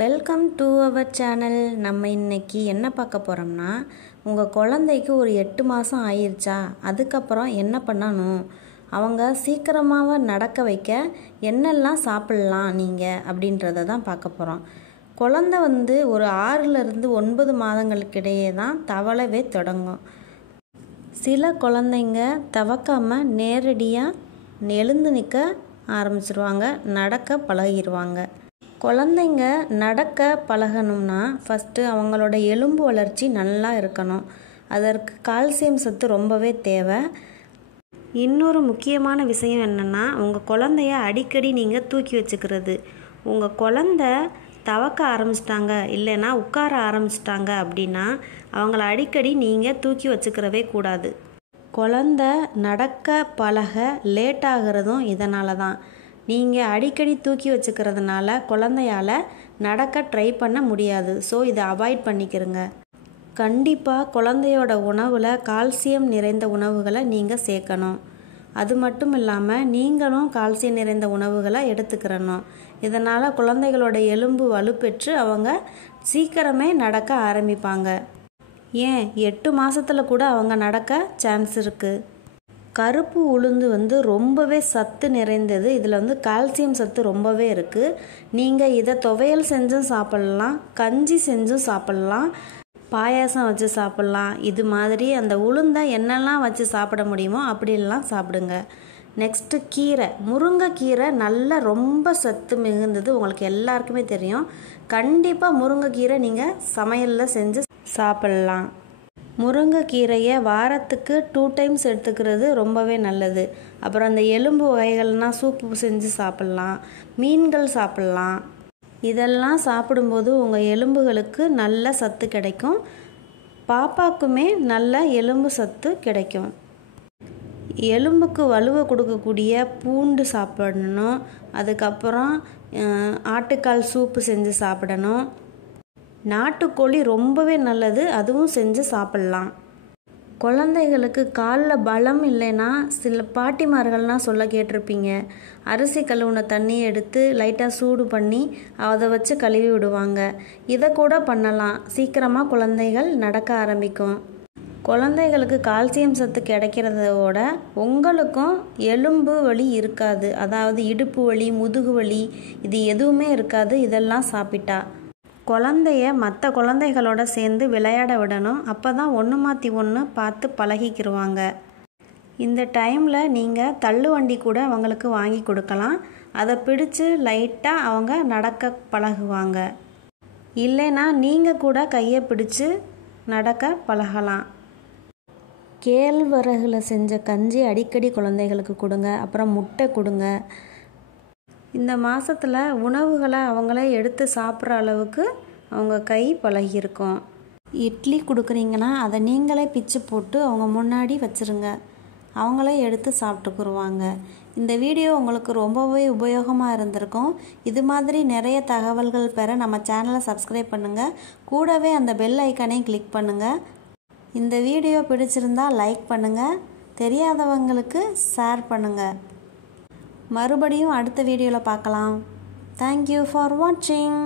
Welcome to our channel. நம்ம இன்னைக்கு என்ன பார்க்க போகிறோம்னா, உங்கள் குழந்தைக்கு ஒரு 8 மாதம் ஆயிடுச்சா, அதுக்கப்புறம் என்ன பண்ணணும், அவங்க சீக்கிரமாக நடக்க வைக்க என்னெல்லாம் சாப்பிட்லாம் நீங்கள் அப்படின்றத தான் பார்க்க போகிறோம். குழந்தை ஒரு 6லேருந்து 9 மாதங்களுக்கிடையே தான் தவழவே தொடங்கும். சில குழந்தைங்க தவக்காமல் நேரடியாக எழுந்து நிற்க ஆரம்பிச்சிருவாங்க, நடக்க பழகிடுவாங்க. குழந்தைங்க நடக்க பழகணும்னா ஃபஸ்ட்டு அவங்களோட எலும்பு வளர்ச்சி நல்லா இருக்கணும். அதற்கு கால்சியம் சத்து ரொம்பவே தேவை. இன்னொரு முக்கியமான விஷயம் என்னென்னா, உங்கள் குழந்தைய அடிக்கடி நீங்கள் தூக்கி வச்சுக்கிறது. உங்கள் குழந்தை தவக்க ஆரம்பிச்சிட்டாங்க இல்லைன்னா உட்கார ஆரம்பிச்சிட்டாங்க அப்படின்னா அவங்கள அடிக்கடி நீங்கள் தூக்கி வச்சுக்கிறவே கூடாது. குழந்தை நடக்க பழக லேட் ஆகிறதும் இதனால தான். நீங்கள் அடிக்கடி தூக்கி வச்சுக்கிறதுனால குழந்தையால் நடக்க ட்ரை பண்ண முடியாது. ஸோ இதை அவாய்ட் பண்ணிக்கிறங்க. கண்டிப்பாக குழந்தையோட உணவில் கால்சியம் நிறைந்த உணவுகளை நீங்கள் சேர்க்கணும். அது மட்டும் இல்லாமல் நீங்களும் கால்சியம் நிறைந்த உணவுகளை எடுத்துக்கிறணும். இதனால் குழந்தைகளோட எலும்பு வலுப்பெற்று அவங்க சீக்கிரமே நடக்க ஆரம்பிப்பாங்க. ஏன் 8 மாதத்தில் கூட அவங்க நடக்க சான்ஸ் இருக்குது. கருப்பு உளுந்து ரொம்பவே சத்து நிறைந்தது. இதில் கால்சியம் சத்து ரொம்பவே இருக்குது. நீங்கள் இதை துவையல் செஞ்சும் சாப்பிட்லாம், கஞ்சி செஞ்சும் சாப்பிட்லாம், பாயாசம் வச்சு சாப்பிட்லாம். இது மாதிரி அந்த உளுந்தை என்னெல்லாம் வச்சு சாப்பிட முடியுமோ அப்படிலாம் சாப்பிடுங்க. நெக்ஸ்ட்டு கீரை, முருங்கைக்கீரை நல்லா ரொம்ப சத்து மிகுந்தது, உங்களுக்கு எல்லாருக்குமே தெரியும். கண்டிப்பாக முருங்கைக்கீரை நீங்கள் சமையலில் செஞ்சு சாப்பிட்லாம். முருங்கைக்கீரையை வாரத்துக்கு 2 டைம்ஸ் எடுத்துக்கிறது ரொம்பவே நல்லது. அப்புறம் அந்த எலும்பு வகைகள்னால் சூப்பு செஞ்சு சாப்பிட்லாம், மீன்கள் சாப்பிட்லாம். இதெல்லாம் சாப்பிடும்போது உங்கள் எலும்புகளுக்கு நல்ல சத்து கிடைக்கும். பாப்பாக்குமே நல்ல எலும்பு சத்து கிடைக்கும். எலும்புக்கு வலுவை கொடுக்கக்கூடிய பூண்டு சாப்பிடணும். அதுக்கப்புறம் ஆட்டுக்கால் சூப்பு செஞ்சு சாப்பிடணும். நாட்டுக்கோழி ரொம்பவே நல்லது, அதுவும் செஞ்சு சாப்பிட்லாம். குழந்தைகளுக்கு காலில் பலம் இல்லைன்னா சில பாட்டிமார்கள்னால் சொல்ல கேட்டிருப்பீங்க, அரிசி கழுவுன தண்ணியை எடுத்து லைட்டாக சூடு பண்ணி அதை வச்சு கழுவி விடுவாங்க. இதை கூட பண்ணலாம். சீக்கிரமாக குழந்தைகள் நடக்க ஆரம்பிக்கும். குழந்தைகளுக்கு கால்சியம் சத்து கிடைக்கிறதோட உங்களுக்கும் எலும்பு வலி இருக்காது. அதாவது இடுப்பு வலி, முதுகு வலி இது எதுவுமே இருக்காது இதெல்லாம் சாப்பிட்டா. குழந்தைய மற்ற குழந்தைகளோட சேர்ந்து விளையாட விடணும். அப்போ தான் ஒன்று மாற்றி ஒன்று பார்த்து பழகிக்கிடுவாங்க. இந்த டைமில் நீங்கள் தள்ளுவண்டி கூட அவங்களுக்கு வாங்கி கொடுக்கலாம். அதை பிடிச்சு லைட்டாக அவங்க நடக்க பழகுவாங்க. இல்லைன்னா நீங்கள் கூட கையை பிடிச்சு நடக்க பழகலாம். கேழ்வரகுல செஞ்ச கஞ்சி அடிக்கடி குழந்தைகளுக்கு கொடுங்க. அப்புறம் முட்டை கொடுங்க. இந்த மாதத்தில் உணவுகளை அவங்களே எடுத்து சாப்பிட்ற அளவுக்கு அவங்க கை பழகியிருக்கும். இட்லி கொடுக்குறீங்கன்னா அதை நீங்களே பிச்சு போட்டு அவங்க முன்னாடி வச்சுருங்க. அவங்களே எடுத்து சாப்பிட்டுக்குருவாங்க. இந்த வீடியோ உங்களுக்கு ரொம்பவே உபயோகமாக இருந்திருக்கும். இது மாதிரி நிறைய தகவல்கள் பெற நம்ம சேனலை சப்ஸ்கிரைப் பண்ணுங்கள். கூடவே அந்த பெல் ஐக்கானையும் கிளிக் பண்ணுங்கள். இந்த வீடியோ பிடிச்சிருந்தால் லைக் பண்ணுங்கள். தெரியாதவங்களுக்கு ஷேர் பண்ணுங்கள். மறுபடியும் அடுத்த வீடியோவில் பார்க்கலாம். தேங்க்யூ ஃபார் வாட்சிங்.